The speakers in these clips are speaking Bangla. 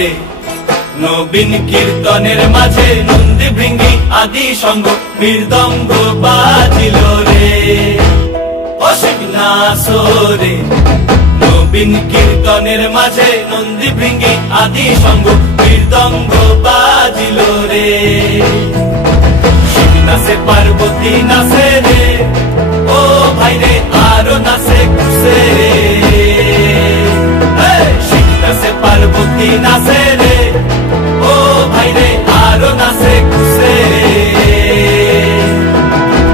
রে নবীন কীর্তনের মাঝে নন্দী ভৃঙ্গি আদি সঙ্গ মৃদঙ্গ বাজিল রে অশিবনাসরে নবীন কীর্তনের মাঝে নন্দী ভৃঙ্গি আদি সঙ্গ মৃদঙ্গ বাজিল রে শিব নাচে পার্বতী নাচে রে ও ভাই রে আরো নাচে খুশে শিব নাচে পার্বতী নাচে রে ও ভাই রে আরো নাচে খুশে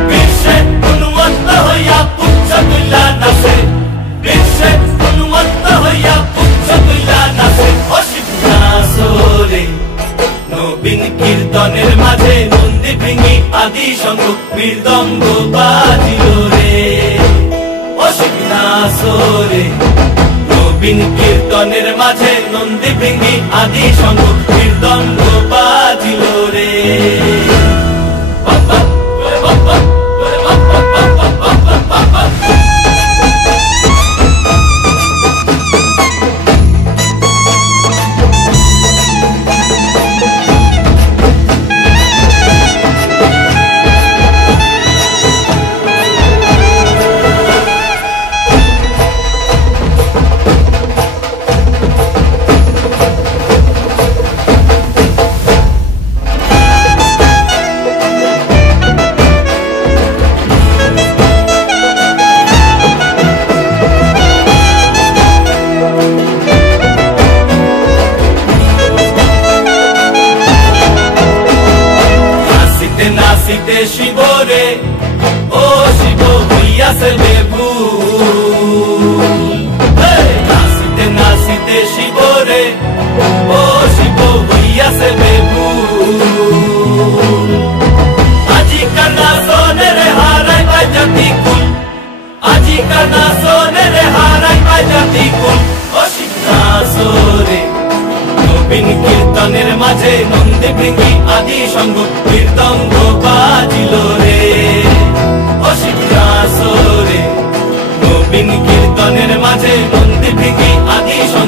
বিশ্বে উন্মত্ত হইয়া পুচ্ছ তুল্লা নাচে বিশ্বে উন্মত্ত হইয়া পুচ্ছ তুল্লা নাচে অশিব নাচরে নবীন কীর্তনের মাঝে নন্দী ভৃঙ্গি আদি সঙ্গ মৃদঙ্গ বাজিল রে অশিব নাচরে নবীন কীর্তনের মাঝে নন্দী ভৃঙ্গি আদি সঙ্গ মৃদঙ্গ বাজিল রে নাচিতে শিব রে ও শিব হইয়াছে বেভুল নাচিতে নাচিতে শিব রে ও শিব হইয়াছে বেভুল আজিকার নাচনের হারাই পাই জাতি কুল আজিকার নাচনের হারাই পাই জাতি কুল অশিব নাচরে নবীন কীর্তনের মাঝে নন্দী ভৃঙ্গি আদি সঙ্গ মৃদঙ্গ বাজিল রে অশিব নাচরে নবীন কীর্তনের মাঝে নন্দী ভৃঙ্গি আদি সঙ্গ